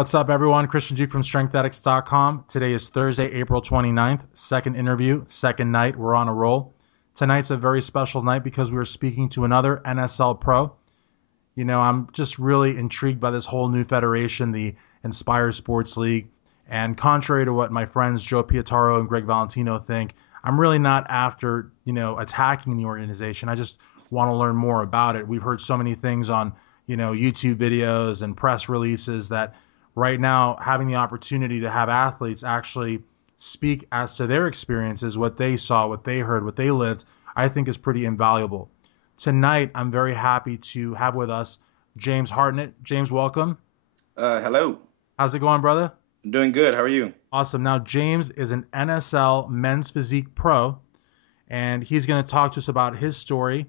What's up, everyone? Christian Duke from StrengthAddicts.com. Today is Thursday, April 29th. Second interview, second night. We're on a roll. Tonight's a very special night because we are speaking to another NSL pro. You know, I'm just really intrigued by this whole new federation, the Nspire Sports League. And contrary to what my friends Joe Pietaro and Greg Valentino think, I'm really not after, attacking the organization. I just want to learn more about it. We've heard so many things on, YouTube videos and press releases that right now having the opportunity to have athletes actually speak as to their experiences, what they saw, what they heard, what they lived, I think is pretty invaluable. Tonight, I'm very happy to have with us James Hartnett. James, welcome. Hello. How's it going, brother? I'm doing good. How are you? Awesome. Now, James is an NSL men's physique pro, and he's going to talk to us about his story,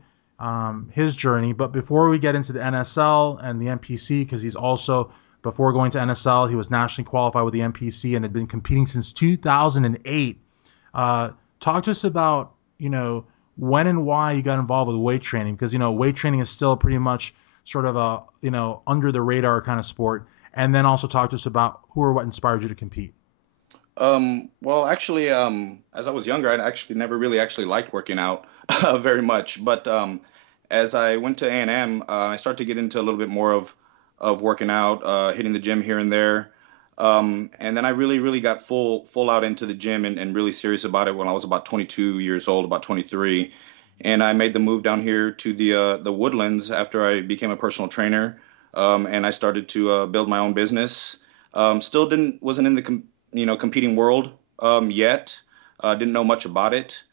his journey. But before we get into the NSL and the NPC, because he's also, before going to NSL, he was nationally qualified with the NPC and had been competing since 2008. Talk to us about, when and why you got involved with weight training, because, weight training is still pretty much sort of a, under the radar kind of sport. And then also talk to us about who or what inspired you to compete. Well, actually, as I was younger, I actually never really actually liked working out very much. But as I went to A&M, I started to get into a little bit more of working out, hitting the gym here and there. And then I really got full out into the gym and really serious about it when I was about 22 years old, about 23. And I made the move down here to the Woodlands after I became a personal trainer. And I started to build my own business. Still wasn't in the competing world yet. Didn't know much about it,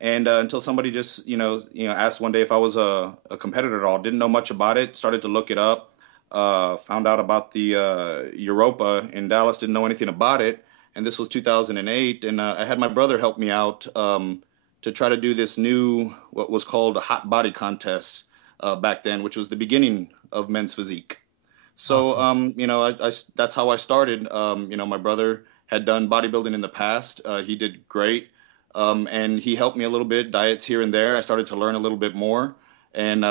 and until somebody just asked one day if I was a competitor at all. Didn't know much about it. Started to look it up. Found out about the Europa in Dallas. Didn't know anything about it, and this was 2008. And I had my brother help me out to try to do this new what was called a hot body contest back then, which was the beginning of men's physique. So, Awesome. that's how I started. My brother had done bodybuilding in the past. He did great. And he helped me a little bit, diets here and there. I started to learn a little bit more. And,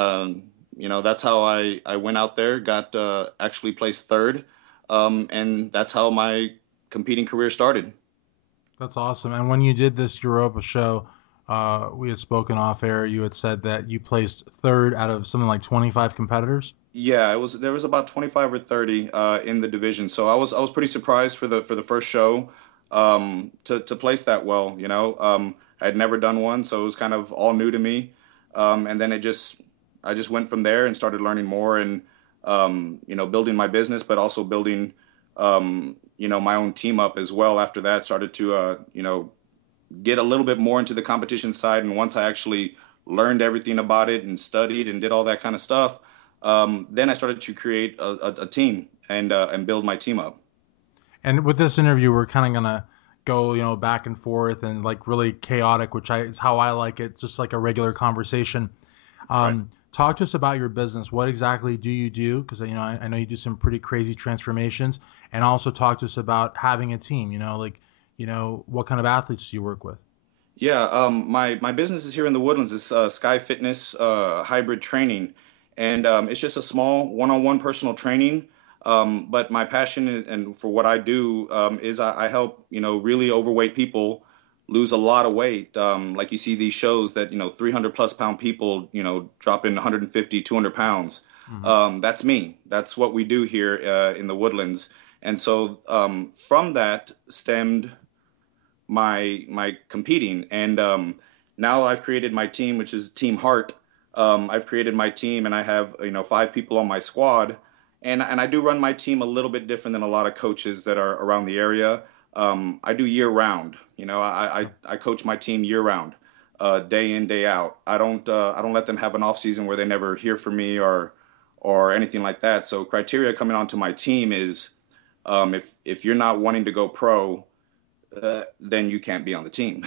that's how I went out there, got actually placed third. And that's how my competing career started. That's awesome. And when you did this Europa show, we had spoken off air. You had said that you placed third out of something like 25 competitors. Yeah, there was about 25 or 30 in the division. So I was pretty surprised for the first show to place that well, I had never done one, so it was kind of all new to me. And then I just went from there and started learning more and building my business, but also building my own team up as well. After that, started to get a little bit more into the competition side, and once I actually learned everything about it and studied and did all that kind of stuff, then I started to create a team and build my team up. And with this interview, we're kind of gonna go, back and forth and like really chaotic, which is how I like it, just like a regular conversation. Right. Talk to us about your business. What exactly do you do? Because I know you do some pretty crazy transformations, and also talk to us about having a team. What kind of athletes do you work with? Yeah, my business is here in the Woodlands. It's Sky Fitness hybrid training, and it's just a small one-on-one personal training. But my passion and for what I do is I help really overweight people lose a lot of weight. Like you see these shows that 300 plus pound people dropping 150, 200 pounds. Hmm. That's me. That's what we do here in the Woodlands. And so from that stemmed my competing, and now I've created my team, which is Team Heart. I've created my team, and I have 5 people on my squad, and I do run my team a little bit different than a lot of coaches that are around the area. I do year round. I coach my team year round, day in, day out. I don't let them have an off season where they never hear from me or anything like that. So criteria coming onto my team is if you're not wanting to go pro, then you can't be on the team.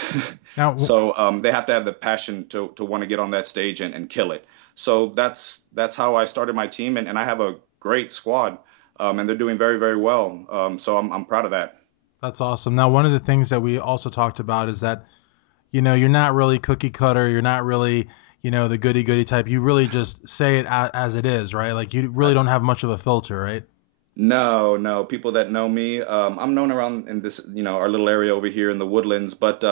Now, So they have to have the passion to want to get on that stage and kill it. So that's how I started my team, and I have a great squad, and they're doing very, very well. So I'm proud of that. that's awesome. Now, one of the things that we also talked about is that, you're not really cookie cutter. You're not really, the goody goody type. You really just say it as it is, right? Like you really Right. don't have much of a filter, right? No, no. People that know me, I'm known around in this, our little area over here in the Woodlands. But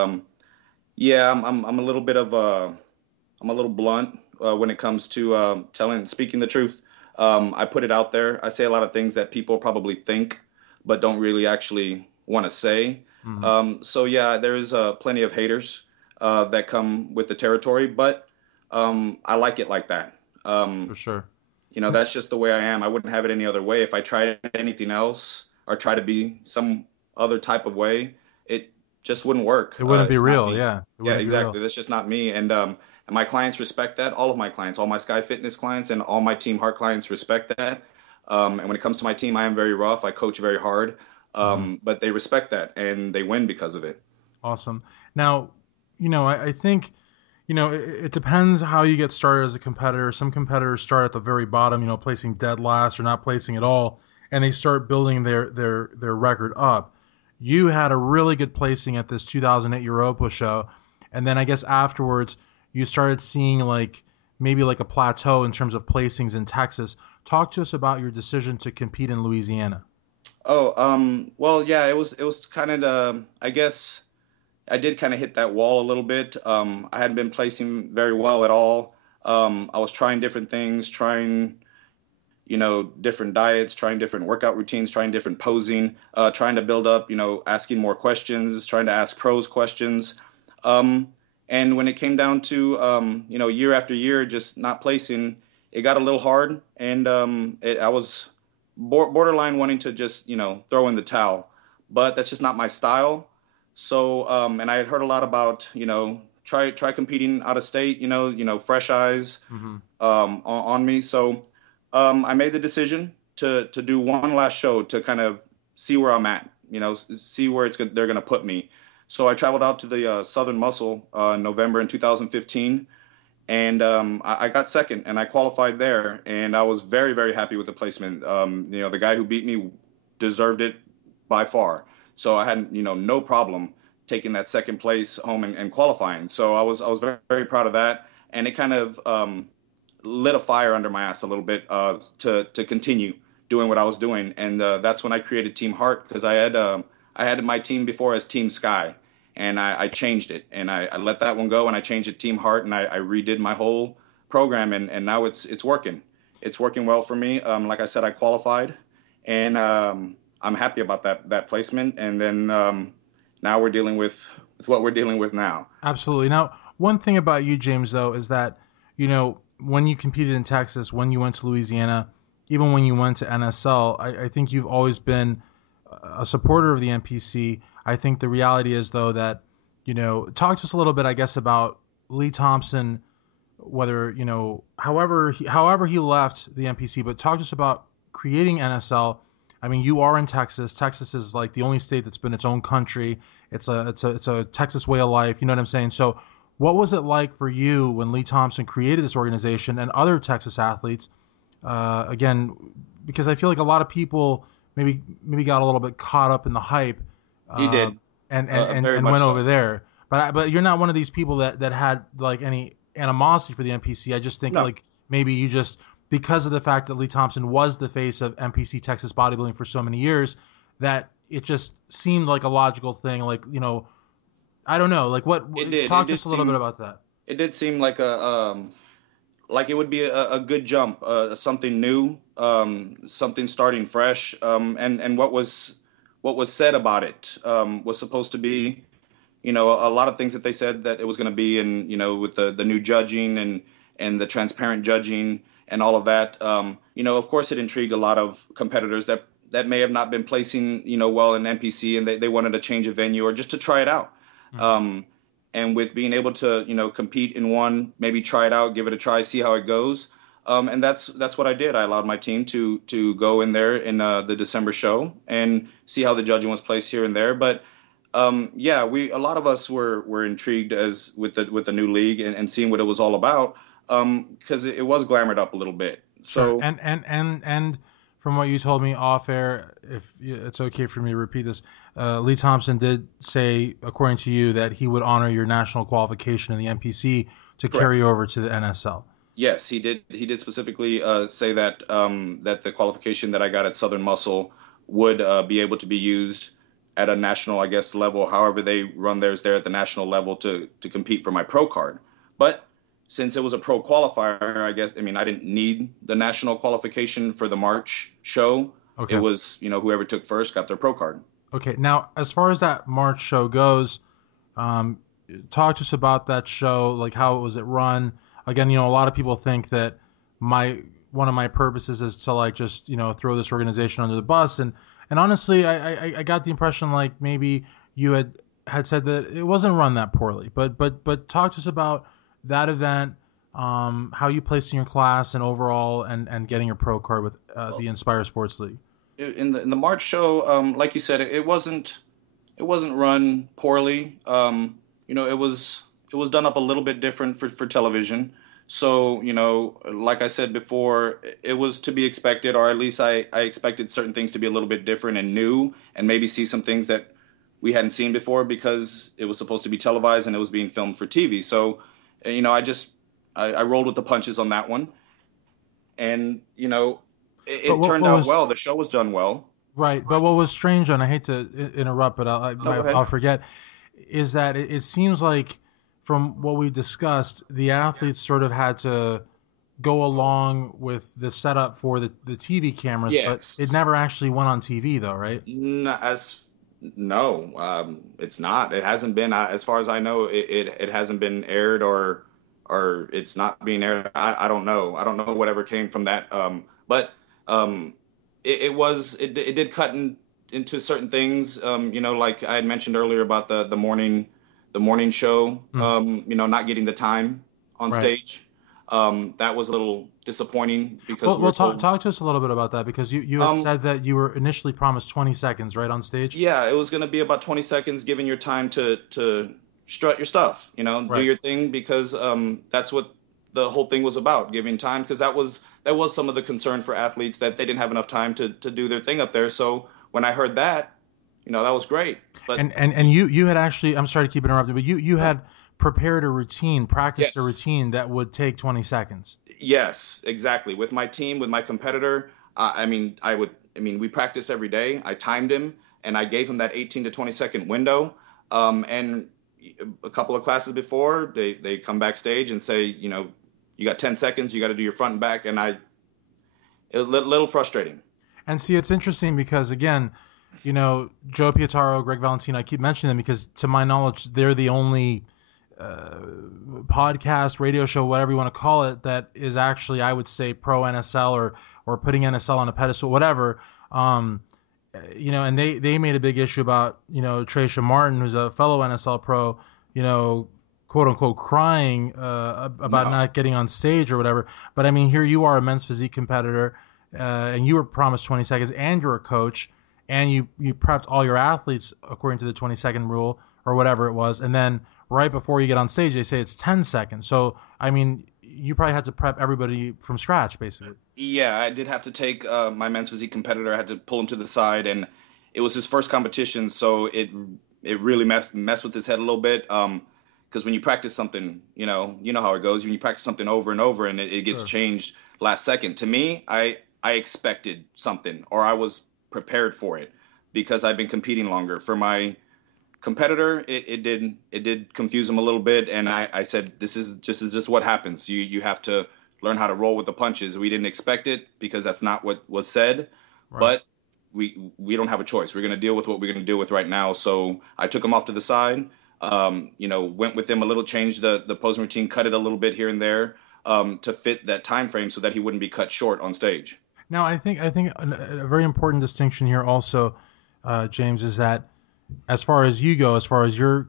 yeah, I'm a little bit of I'm a little blunt when it comes to speaking the truth. I put it out there. I say a lot of things that people probably think, but don't really actually want to say. Hmm. So yeah, there's plenty of haters that come with the territory, but I like it like that. For Um, sure. that's just the way I am. I wouldn't have it any other way. If I tried anything else or try to be some other type of way, it just wouldn't work. It wouldn't be It's not real. me. Yeah, it Yeah, wouldn't be real. exactly. That's just not me. And my clients respect that. All of my clients, all my Sky Fitness clients, and all my Team Heart clients respect that. And when it comes to my team, I am very rough. I coach very hard, Hmm. but they respect that and they win because of it. Awesome. Now, I think, it depends how you get started as a competitor. Some competitors start at the very bottom, placing dead last or not placing at all, and they start building their record up. You had a really good placing at this 2008 Europa show, and then I guess afterwards you started seeing like maybe like a plateau in terms of placings in Texas. Talk to us about your decision to compete in Louisiana. Oh, well, yeah, it was kind of I guess I did kind of hit that wall a little bit. I hadn't been placing very well at all. I was trying different things, trying, different diets, trying different workout routines, trying different posing, trying to build up, asking more questions, trying to ask pros questions. Um, and when it came down to, year after year, just not placing, it got a little hard. And I was borderline wanting to just, throw in the towel. But that's just not my style. So, and I had heard a lot about, try competing out of state, fresh eyes Mm-hmm. on me. So I made the decision to do one last show to kind of see where I'm at, see where they're going to put me. So I traveled out to the Southern Muscle in November in 2015, and I got second, and I qualified there, and I was very, very happy with the placement. The guy who beat me deserved it by far, so I had no problem taking that second place home and qualifying. So I was very, very proud of that, and it kind of lit a fire under my ass a little bit to continue doing what I was doing, and that's when I created Team Heart because I had my team before as Team Sky, and I changed it, and I let that one go, and I changed it Team Heart, and I redid my whole program, and now it's working. It's working well for me. Like I said, I qualified, and I'm happy about that placement. And then now we're dealing with what we're dealing with now. Absolutely. Now, one thing about you, James, though, is that, when you competed in Texas, when you went to Louisiana, even when you went to NSL, I think you've always been a supporter of the NPC. I think the reality is, though, that, talk to us a little bit, I guess, about Lee Thompson, whether, however he left the NPC, but talk to us about creating NSL. I mean, you are in Texas. Texas is like the only state that's been its own country. It's a Texas way of life. You know what I'm saying? So, what was it like for you when Lee Thompson created this organization and other Texas athletes? Again, because I feel like a lot of people maybe got a little bit caught up in the hype, He uh, did and very and went much over so. there. But you're not one of these people that had like any animosity for the NPC. I just think No, like maybe you just, because of the fact that Lee Thompson was the face of NPC Texas bodybuilding for so many years, that it just seemed like a logical thing. Like, I don't know, like it did. talk to us a little bit about that. It did seem like it would be a good jump, something new, something starting fresh. And what was said about it was supposed to be, a lot of things that they said that it was going to be, and with the new judging and the transparent judging and all of that. Of course, it intrigued a lot of competitors that may have not been placing, well in NPC, and they wanted to change a venue or just to try it out. Hmm. Um, and with being able to, compete in one, maybe try it out, give it a try, see how it goes. And that's what I did. I allowed my team to go in there in the December show and see how the judging was placed here and there. But yeah, we a lot of us were intrigued as with the new league and seeing what it was all about, because it was glamored up a little bit. Sure. So And from what you told me off air, if it's okay for me to repeat this, Lee Thompson did say, according to you, that he would honor your national qualification in the NPC to correct. carry over to the NSL. Yes, he did. He did specifically say that that the qualification that I got at Southern Muscle would be able to be used at a national, I guess, level. However, they run theirs there at the national level to compete for my pro card. But since it was a pro qualifier, I guess, I mean, I didn't need the national qualification for the March show. It Okay. was, whoever took first got their pro card. Okay. Now, as far as that March show goes, um, talk to us about that show. Like, how was it run? Again, a lot of people think that my one of my purposes is to like just throw this organization under the bus, and honestly, I got the impression like maybe you had said that it wasn't run that poorly. But talk to us about that event, how you placed in your class, and overall, and getting your pro card with the Nspire Sports League. In the March show, like you said, it wasn't run poorly. It was done up a little bit different for television. So, like I said before, it was to be expected, or at least I expected certain things to be a little bit different and new, and maybe see some things that we hadn't seen before because it was supposed to be televised and it was being filmed for TV. So, I rolled with the punches on that one, and But it what, turned what out was well. The show was done well. right? But what was strange, and I hate to interrupt, but No, go I'll ahead. forget, is that it seems like from what we discussed, the athletes sort of had to go along with the setup for the TV cameras, but it Yes. never actually went on TV though, right? As no, it's not. It hasn't been, as far as I know, it hasn't been aired, or it's not being aired. I don't know. I don't know whatever came from that. But it did cut into certain things. Like I had mentioned earlier about the morning show. Mm, Not getting the time on right. stage. That was a little disappointing because Well, we were told. talk to us a little bit about that because you had Um, said that you were initially promised 20 seconds right on stage. Yeah, it was going to be about 20 seconds, giving your time to strut your stuff, do Right. your thing, because that's what the whole thing was about, giving time, because that was some of the concern for athletes, that they didn't have enough time to do their thing up there. So when I heard that, that was great. But And you had actually, I'm sorry to keep interrupting, but you no, had prepared a routine, practiced a yes, routine that would take 20 seconds. yes, exactly. With my team, with my competitor, we practiced every day. I timed him, and I gave him that 18 to 20-second window. And a couple of classes before, they come backstage and say, you got 10 seconds, you got to do your front and back. And it was a little frustrating. And see, it's interesting because again, Joe Pietaro, Greg Valentino, I keep mentioning them because to my knowledge, they're the only podcast, radio show, whatever you want to call it, that is actually, I would say, pro NSL or putting NSL on a pedestal, whatever. Um, and they made a big issue about Tracia Martin, who's a fellow NSL pro, you know, quote unquote crying about No. not getting on stage or whatever. But I mean, here you are, a men's physique competitor, and you were promised 20 seconds, and you're a coach, and you prepped all your athletes according to the 20-second rule or whatever it was, and then right before you get on stage, they say it's 10 seconds. So I mean, you probably had to prep everybody from scratch, basically. Yeah, I did have to take my men's physique competitor. I had to pull him to the side, and it was his first competition, so it really messed with his head a little bit. Because when you practice something, you know how it goes. When you practice something over and over, and it gets Sure. changed last second. To me, I expected something, or I was prepared for it, because I've been competing longer. For my competitor, it did confuse him a little bit, and I said, this is just what happens. You have to learn how to roll with the punches. We didn't expect it because that's not what was said, Right. but we don't have a choice. We're going to deal with what we're going to deal with right now. So I took him off to the side, went with him a little, changed the posing routine, cut it a little bit here and there, to fit that time frame so that he wouldn't be cut short on stage. Now, I think a very important distinction here also, James, is that as far as you go, as far as your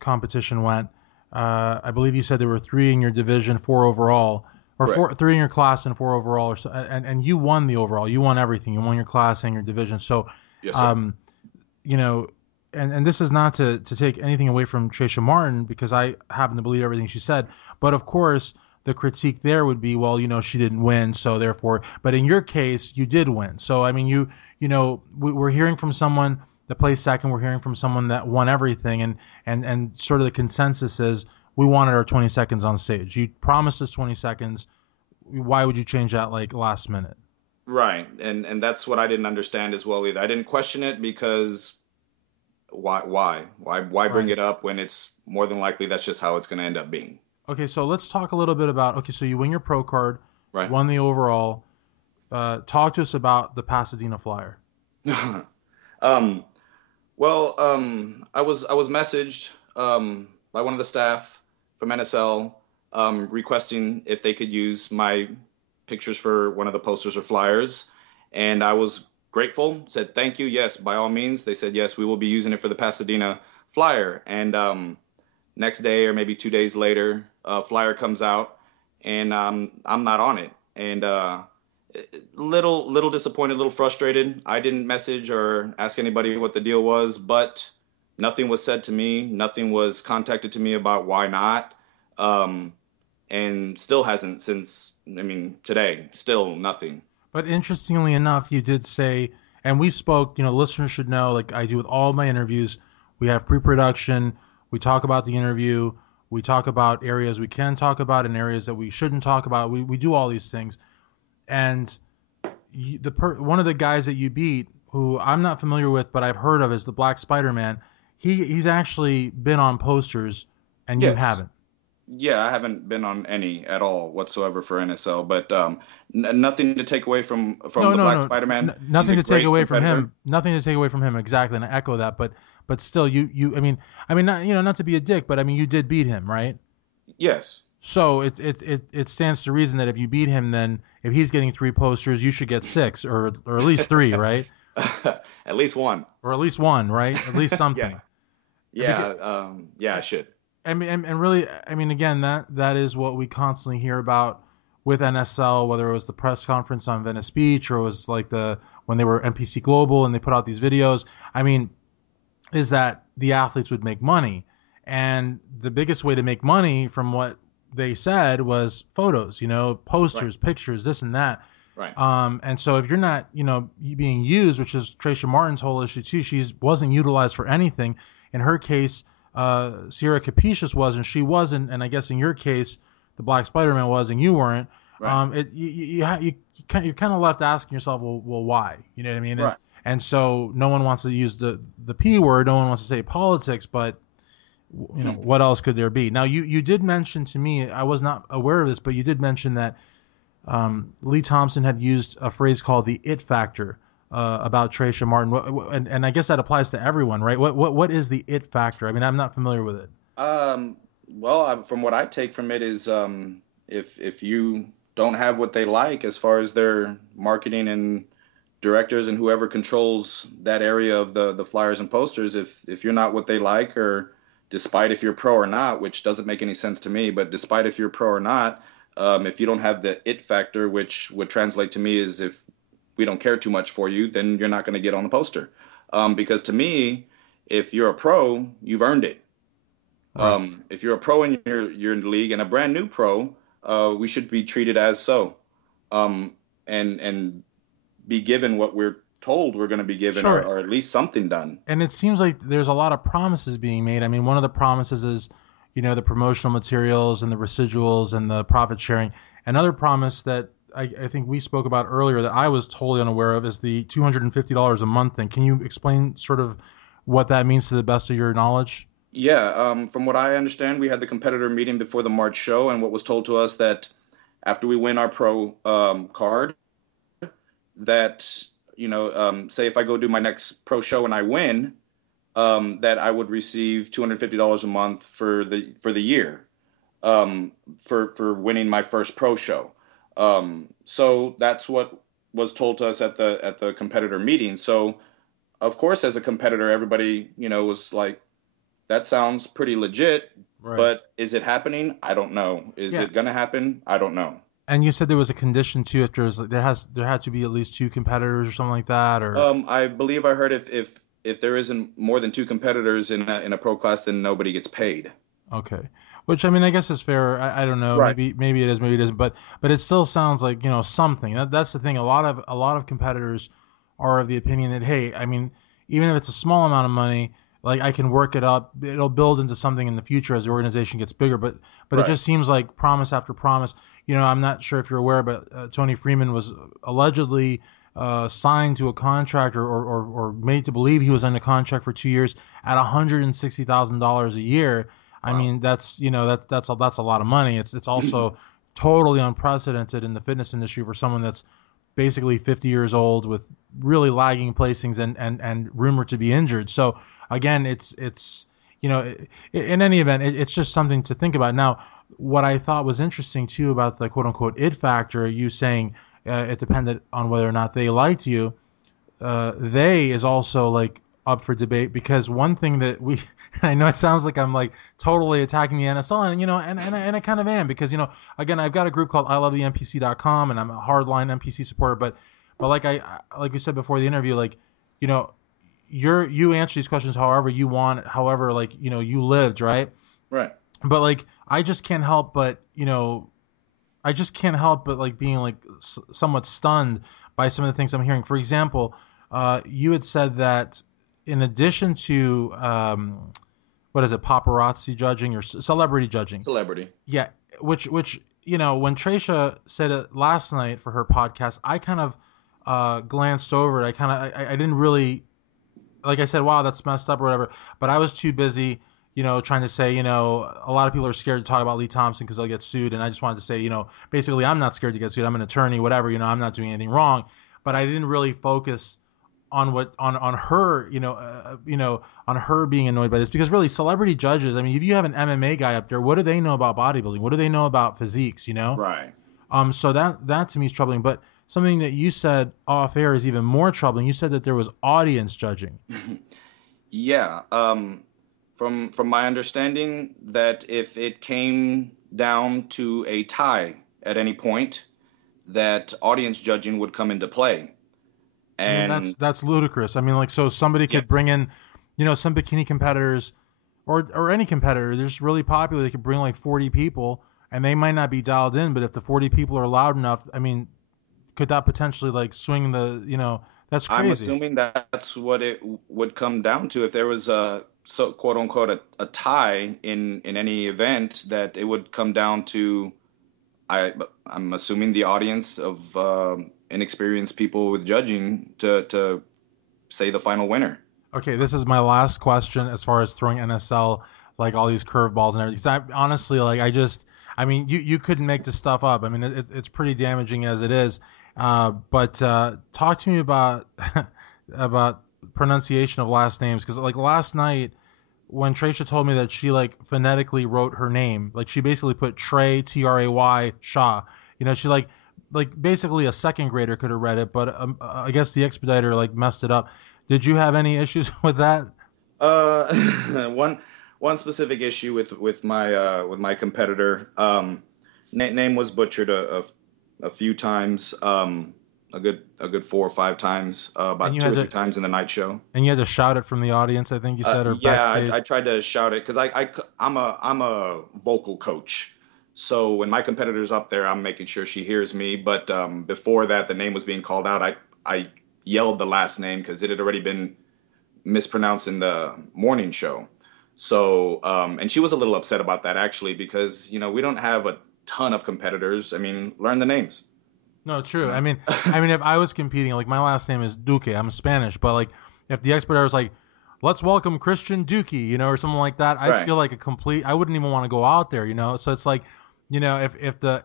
competition went, I believe you said there were three in your division, four overall, or Correct. three in your class and four overall, or so, and you won the overall. You won everything. You won your class and your division. So, Yes, sir. um, you know, and this is not to take anything away from Tracia Martin because I happen to believe everything she said, but of course the critique there would be, well, she didn't win, so therefore. But in your case, you did win. So I mean, we're hearing from someone that placed second. We're hearing from someone that won everything, and sort of the consensus is, we wanted our 20 seconds on stage. You promised us 20 seconds. Why would you change that like last minute? Right. And that's what I didn't understand as well either. I didn't question it because why bring Right. it up when it's more than likely that's just how it's going to end up being. Okay, so let's talk a little bit about. Okay, so you win your pro card, Right. won the overall. Talk to us about the Pasadena Flyer. um I was messaged by one of the staff from NSL requesting if they could use my pictures for one of the posters or flyers, and I was grateful. Said thank you. Yes, by all means. They said yes, we will be using it for the Pasadena Flyer. And next day or maybe 2 days later, a flyer comes out, and I'm not on it. And little disappointed, little frustrated. I didn't message or ask anybody what the deal was, but nothing was said to me. Nothing was contacted to me about why not. Um, and still hasn't since, I mean, today. Still nothing. But interestingly enough, you did say, and we spoke. Listeners should know, like I do with all my interviews, we have pre-production. We talk about the interview. We talk about areas we can talk about and areas that we shouldn't talk about. We do all these things. And one of the guys that you beat, who I'm not familiar with, but I've heard of, is the Black Spider-Man. He's actually been on posters, and you Yes. haven't. Yeah, I haven't been on any at all whatsoever for NSL, but nothing to take away from No, the no, Black no, Spider-Man. He's nothing a to take great away from competitor. him. Nothing to take away from him. Exactly, and I echo that. But still, I mean, not to be a dick, but I mean, you did beat him, right? Yes. So it stands to reason that if you beat him, then if he's getting 3 posters, you should get 6 or at least 3, right? At least one. Or at least 1, right? At least Yeah. something. Yeah. Because, Yeah, I should. I mean, and really, I mean, again, that is what we constantly hear about with NSL, whether it was the press conference on Venice Beach or it was like when they were NPC Global and they put out these videos. I mean, is that the athletes would make money, and the biggest way to make money, from what they said, was photos. Right. Posters, pictures, this and that. Right. And so if you're not, being used, which is Tracia Martin's whole issue too, she wasn't utilized for anything. In her case, Sierra Capetious was, and she wasn't. And I guess in your case, the Black Spider-Man was, and you weren't. Right. You're kind of left asking yourself, well, why? You know what I mean? And Right. and so no one wants to use the P word. No one wants to say politics, but what else could there be? Now you did mention to me, I was not aware of this, but you did mention that Lee Thompson had used a phrase called the "it factor" about Tracia Martin, and I guess that applies to everyone, right? What is the "it factor"? I mean, I'm not familiar with it. Well, from what I take from it is, if you don't have what they like as far as their marketing and directors and whoever controls that area of the flyers and posters, if you're not what they like, or despite if you're pro or not, which doesn't make any sense to me, but despite if you're pro or not, if you don't have the it factor, which would translate to me is if we don't care too much for you, then you're not going to get on the poster. Because to me, if you're a pro, you've earned it. Right. If you're a pro and you're in the league, and a brand new pro, we should be treated as so, and be given what we're told we're going to be given, Sure. or at least something done. And it seems like there's a lot of promises being made. I mean, one of the promises is, the promotional materials and the residuals and the profit sharing. Another promise that I think we spoke about earlier that I was totally unaware of is the $250 a month thing. Can you explain sort of what that means to the best of your knowledge? Yeah, from what I understand, we had the competitor meeting before the March show, and what was told to us that after we win our pro card, that say if I go do my next pro show and I win, that I would receive $250 a month for the year, for winning my first pro show. So that's what was told to us at the competitor meeting. So of course, as a competitor, everybody was like, that sounds pretty legit, Right. but is it happening? I don't know. Is Yeah. it gonna happen? I don't know. And you said there was a condition too. If there had to be at least 2 competitors or something like that, or I believe I heard if there isn't more than two competitors in a pro class, then nobody gets paid. okay. Which, I mean, I guess is fair. I don't know. Right. Maybe it is. Maybe it isn't. But it still sounds like something. That's the thing. A lot of competitors are of the opinion that, hey, I mean, even if it's a small amount of money, like I can work it up. It'll build into something in the future as the organization gets bigger. But it Right. just seems like promise after promise. I'm not sure if you're aware, but Tony Freeman was allegedly signed to a contract or made to believe he was under contract for 2 years at $160,000 a year. I Wow. mean, that's a lot of money. It's also totally unprecedented in the fitness industry for someone that's basically 50 years old with really lagging placings and rumored to be injured. So again, it's in any event, it's just something to think about. Now, what I thought was interesting too about the quote unquote it factor, you saying it depended on whether or not they liked you. They is also like up for debate because one thing that we I know it sounds like I'm like totally attacking the NSL and I kind of am because again I've got a group called I love the NPC.com and I'm a hardline NPC supporter but like we said before the interview like you know you answer these questions however you want however like you lived right Right. but like I just can't help but like being like somewhat stunned by some of the things I'm hearing. For example, you had said that in addition to what is it, paparazzi judging or celebrity judging? Celebrity. Yeah, which when Tracia said it last night for her podcast, I kind of glanced over it. I didn't really like I said, wow, that's messed up or whatever. But I was too busy, trying to say, a lot of people are scared to talk about Lee Thompson because they'll get sued. And I just wanted to say, basically, I'm not scared to get sued. I'm an attorney, whatever. I'm not doing anything wrong. But I didn't really focus on what on her, on her being annoyed by this because really, celebrity judges. I mean, if you have an MMA guy up there, what do they know about bodybuilding? What do they know about physiques? Right. So that to me is troubling. But something that you said off air is even more troubling. You said that there was audience judging. Yeah. From my understanding, that if it came down to a tie at any point, that audience judging would come into play. I mean, that's And that's ludicrous. I mean, like, so somebody could yes, bring in, some bikini competitors, or any competitor. They're just really popular. They could bring like 40 people, and they might not be dialed in. But if the 40 people are loud enough, I mean, could that potentially like swing the? That's I'm crazy. assuming that's what it would come down to if there was a so quote unquote a tie in any event, that it would come down to I'm assuming the audience of inexperienced people with judging to say the final winner. Okay, this is my last question as far as throwing NSL like all these curveballs and everything. 'Cause I honestly like I mean you couldn't make this stuff up. I mean it's pretty damaging as it is. But talk to me about about pronunciation of last names because like last night when Tracia told me that she like phonetically wrote her name, like she basically put Trey Tray Shaw. She like basically a second grader could have read it, but I guess the expediter like messed it up. Did you have any issues with that? Uh, one specific issue with my competitor. Name was butchered a few times. A good 4 or 5 times. And About you two had or three to times in the night show. and you had to shout it from the audience, I think you said, or Yeah, I backstage. tried to shout it because I'm a vocal coach. So when my competitor's up there, I'm making sure she hears me. But before that, the name was being called out. I yelled the last name because it had already been mispronounced in the morning show. So and she was a little upset about that actually because we don't have a ton of competitors. I mean, learn the names. No, You true. know. I mean, if I was competing, like my last name is Duque. I'm Spanish, but like if the expert was like, "Let's welcome Christian Duque," or something like that, I Right. feel like a complete. I wouldn't even want to go out there, So it's like, if the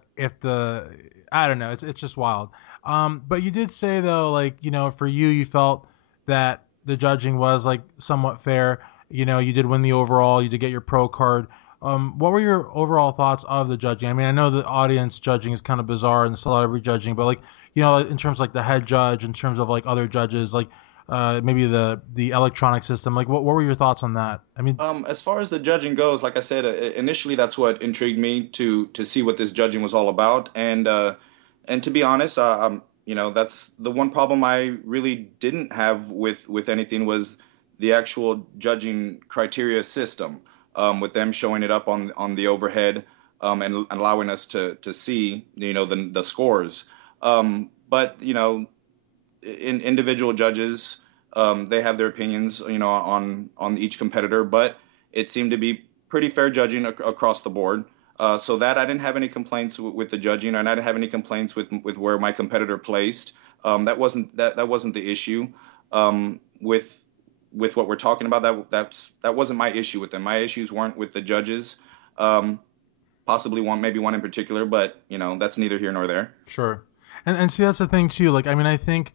I don't know, it's just wild. But you did say though, like for you, you felt that the judging was like somewhat fair. You did win the overall. You did get your pro card. What were your overall thoughts of the judging? I mean, I know the audience judging is kind of bizarre and the celebrity judging, but like, in terms of like the head judge, in terms of like other judges, like maybe the electronic system, like what were your thoughts on that? I mean, As far as the judging goes, like I said, initially that's what intrigued me to see what this judging was all about, and to be honest, that's the one problem I really didn't have with anything was the actual judging criteria system, with them showing it up on the overhead, and allowing us to see the scores, but in individual judges. They have their opinions, on each competitor, but it seemed to be pretty fair judging across the board. So that I didn't have any complaints with the judging, and I didn't have any complaints with where my competitor placed. That wasn't the issue. With what we're talking about, that wasn't my issue with them. My issues weren't with the judges. Um, Possibly maybe one in particular, but that's neither here nor there. Sure. And see, that's the thing too. Like, I mean, I think,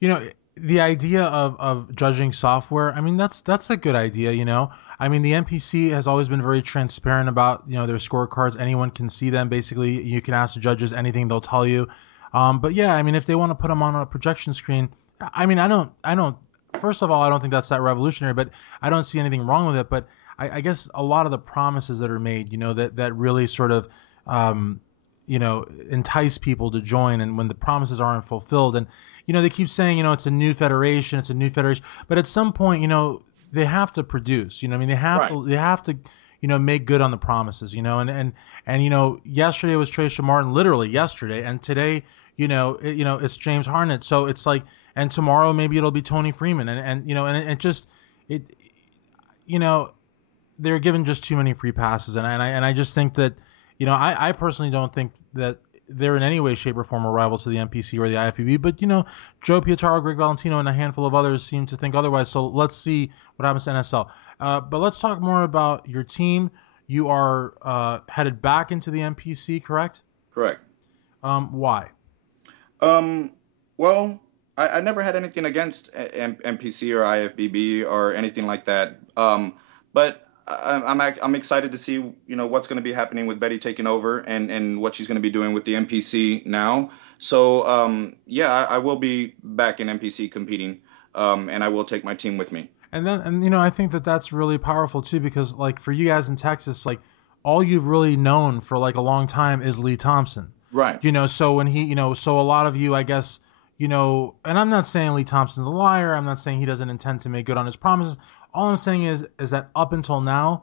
you know, the idea of judging software, I mean, that's a good idea, you know. I mean, the NPC has always been very transparent about, their scorecards. Anyone can see them. Basically, you can ask the judges anything, they'll tell you. But yeah, I mean, if they want to put them on a projection screen, I mean, I don't. First of all, I don't think that's that revolutionary, but I don't see anything wrong with it. But I guess a lot of the promises that are made, that really sort of, entice people to join, and when the promises aren't fulfilled, and they keep saying, it's a new federation, but at some point, they have to produce. I mean, Right. they have to, make good on the promises. And yesterday was Tracia Martin, literally yesterday, and today, it's James Hartnett. So it's like, and tomorrow maybe it'll be Tony Freeman, and it just it, you know, they're given just too many free passes, and I just think that, I personally don't think that they're in any way, shape, or form a rival to the NPC or the IFBB. But Joe Pietaro, Greg Valentino, and a handful of others seem to think otherwise. So let's see what happens to NSL. But let's talk more about your team. You are headed back into the NPC, correct? Correct. Why? Um, well, I never had anything against MPC or IFBB or anything like that. But I'm excited to see what's going to be happening with Betty taking over and what she's going to be doing with the MPC now. So yeah, I will be back in MPC competing, and I will take my team with me. And I think that that's really powerful too, because like for you guys in Texas, like all you've really known for like a long time is Lee Thompson. Right. So when he, so a lot of you, I guess, and I'm not saying Lee Thompson's a liar. I'm not saying he doesn't intend to make good on his promises. All I'm saying is that up until now,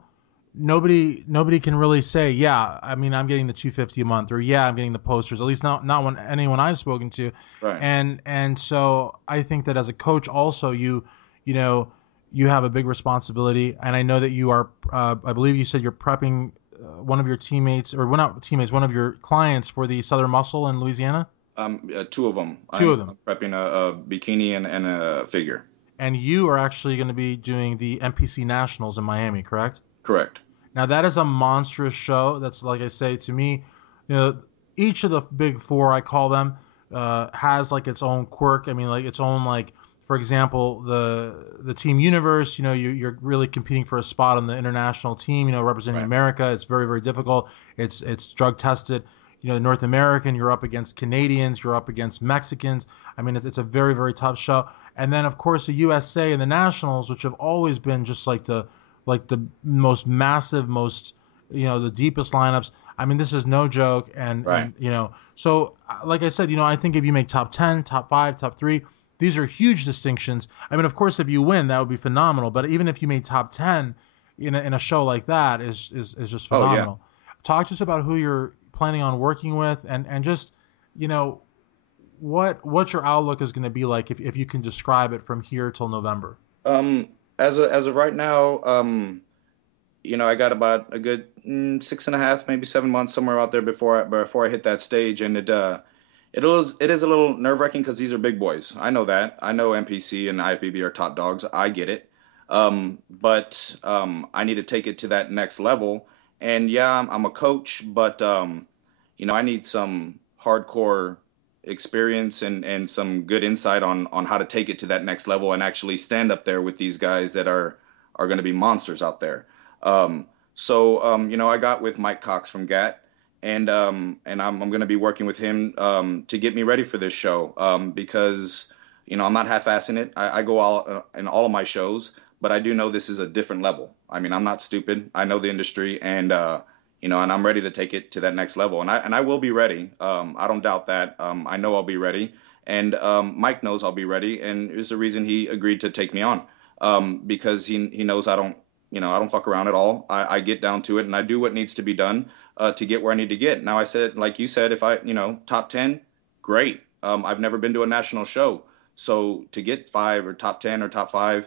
nobody can really say, yeah, I mean, I'm getting the 250 a month, or yeah, I'm getting the posters. At least not when anyone I've spoken to. Right. And so I think that as a coach, also you know you have a big responsibility, and I know that you are. I believe you said you're prepping one of your teammates, or well, not teammates, one of your clients for the Southern Muscle in Louisiana. Two of them. Two of I'm them. prepping a bikini and a figure. And you are actually going to be doing the NPC Nationals in Miami, correct? Correct. Now that is a monstrous show. That's, like I say, to me, you know, each of the big four, I call them, has like its own quirk. I mean, like its own, like, for example, the Team Universe. You're really competing for a spot on the international team. Representing Right. America. It's very, very difficult. It's drug tested. North American, you're up against Canadians, you're up against Mexicans. I mean, it's a very, very tough show. And then, of course, the USA and the Nationals, which have always been just like the most massive, most the deepest lineups. I mean, this is no joke. And Right. so like I said, I think if you make top 10, top 5, top 3, these are huge distinctions. I mean, of course, if you win, that would be phenomenal. But even if you made top 10 in a show like that, is just Oh yeah. phenomenal. Talk to us about who you're planning on working with, and just you know what your outlook is going to be like, if you can describe it from here till November. Um, as of right now, I got about a good 6.5, maybe 7 months somewhere out there before I hit that stage, and it is a little nerve-wracking because these are big boys. I know that. I know NPC and IFBB are top dogs. I get it. But I need to take it to that next level. And yeah, I'm a coach, but I need some hardcore experience and some good insight on how to take it to that next level and actually stand up there with these guys that are going to be monsters out there. I got with Mike Cox from GAT, and I'm going to be working with him to get me ready for this show, because I'm not half-assing it. I go all in all of my shows, but I do know this is a different level. I mean, I'm not stupid. I know the industry, and I'm ready to take it to that next level, and I will be ready. I don't doubt that. I know I'll be ready, and Mike knows I'll be ready, and it's the reason he agreed to take me on, because he knows I don't fuck around at all. I get down to it, and I do what needs to be done to get where I need to get. Now, I said, like you said, if I top 10, great. I've never been to a national show, So to get 5 or top 10 or top 5,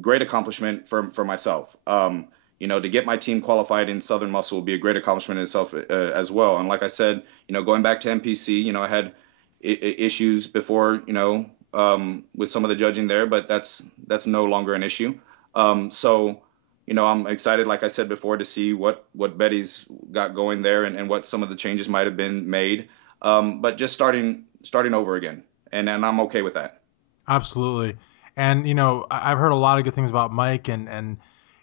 great accomplishment for myself. To get my team qualified in Southern Muscle will be a great accomplishment in itself as well. And like I said, going back to NPC, I had issues before, with some of the judging there, but that's no longer an issue. So, I'm excited, like I said before, to see what Betty's got going there, and what some of the changes might have been made. But just starting over again, and I'm okay with that. Absolutely. And I've heard a lot of good things about Mike, and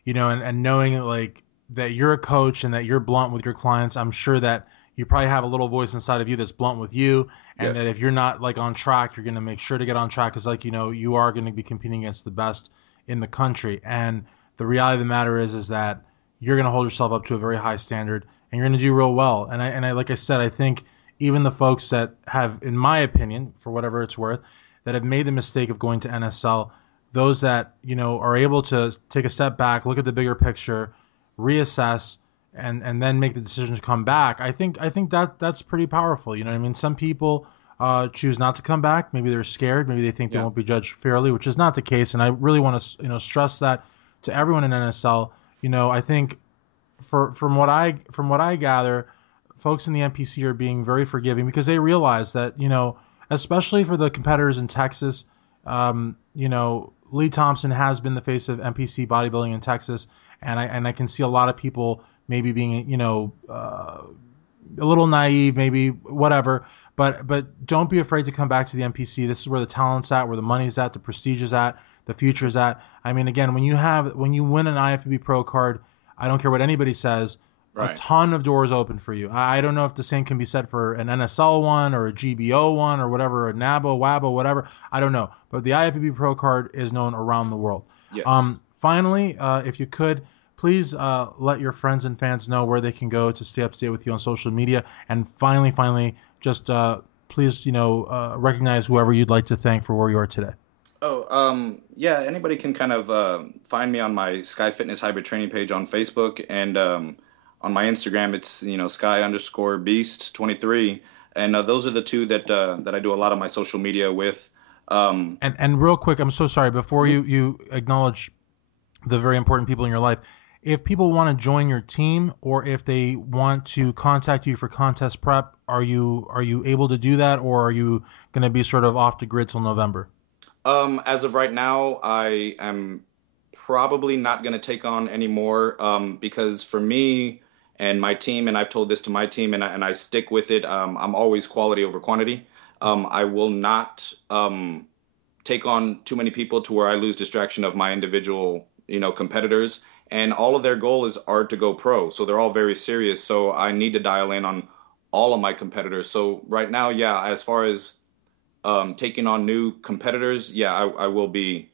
knowing like that you're a coach and that you're blunt with your clients. I'm sure that you probably have a little voice inside of you that's blunt with you, and that Yes. if you're not like on track, you're going to make sure to get on track, because like you are going to be competing against the best in the country. And the reality of the matter is that you're going to hold yourself up to a very high standard, and you're going to do real well. And I like I said, I think even the folks that have, in my opinion, for whatever it's worth, that have made the mistake of going to NSL, those that are able to take a step back, look at the bigger picture, reassess, and then make the decision to come back. I think that's pretty powerful. You know what I mean? Some people choose not to come back. Maybe they're scared. Maybe they think they Yeah. won't be judged fairly, which is not the case. And I really want to stress that to everyone in NSL. I think from what I gather, folks in the NPC are being very forgiving, because they realize that especially for the competitors in Texas, Lee Thompson has been the face of NPC bodybuilding in Texas, and I can see a lot of people maybe being a little naive, maybe whatever, but don't be afraid to come back to the NPC. This is where the talent's at, where the money's at, the prestige is at, the future's at. I mean, again, when you win an IFBB Pro card, I don't care what anybody says, a Right. ton of doors open for you. I don't know if the same can be said for an NSL one or a GBO one or whatever, a NABO, WABO, whatever. I don't know. But the IFBB Pro card is known around the world. Yes. Finally, if you could, please let your friends and fans know where they can go to stay up to date with you on social media. And finally, just please, recognize whoever you'd like to thank for where you are today. Oh, yeah. Anybody can kind of find me on my Sky Fitness Hybrid Training page on Facebook, and on my Instagram, it's Sky_Beast23, and those are the two that I do a lot of my social media with. Um, And real quick, I'm so sorry. Before you acknowledge the very important people in your life, if people want to join your team, or if they want to contact you for contest prep, are you able to do that, or are you going to be sort of off the grid till November? as of right now, I am probably not going to take on any more, because for me and my team, and I've told this to my team, and I stick with it. I'm always quality over quantity. I will not take on too many people to where I lose distraction of my individual, competitors. And all of their goal are to go pro, so they're all very serious. So I need to dial in on all of my competitors. So right now, yeah, as far as taking on new competitors, yeah, I will be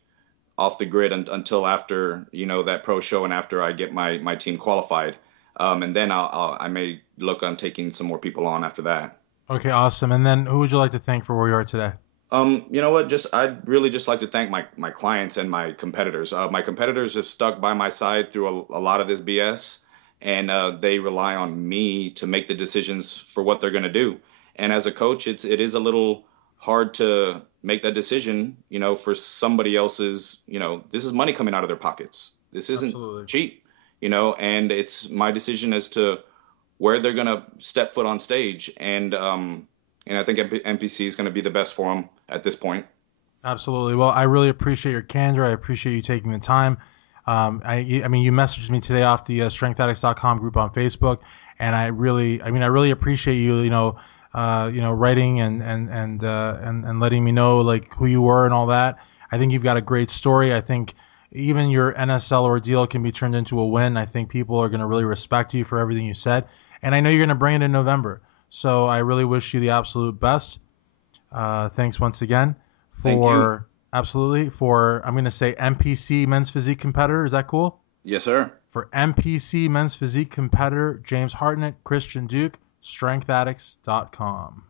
off the grid until after that pro show, and after I get my team qualified, and then I may look on taking some more people on after that. Okay, awesome. And then who would you like to thank for where you are today? You know what? I'd really just like to thank my clients and my competitors. My competitors have stuck by my side through a lot of this BS, and they rely on me to make the decisions for what they're going to do. And as a coach, it is a little hard to make that decision, for somebody else's. This is money coming out of their pockets. This isn't Absolutely. cheap, and it's my decision as to where they're going to step foot on stage, and I think NPC is going to be the best for them at this point. Absolutely. Well, I really appreciate your candor. I appreciate you taking the time. I mean, you messaged me today off the StrengthAddicts.com group on Facebook, and I really appreciate you, writing and letting me know like who you were and all that. I think you've got a great story. I think even your NSL ordeal can be turned into a win. I think people are going to really respect you for everything you said, and I know you're going to bring it in November. So I really wish you the absolute best. Thanks once again Thank you. for I'm going to say NPC Men's Physique competitor. Is that cool? Yes, sir. For NPC Men's Physique competitor James Hartnett, Christian Duke, StrengthAddicts.com.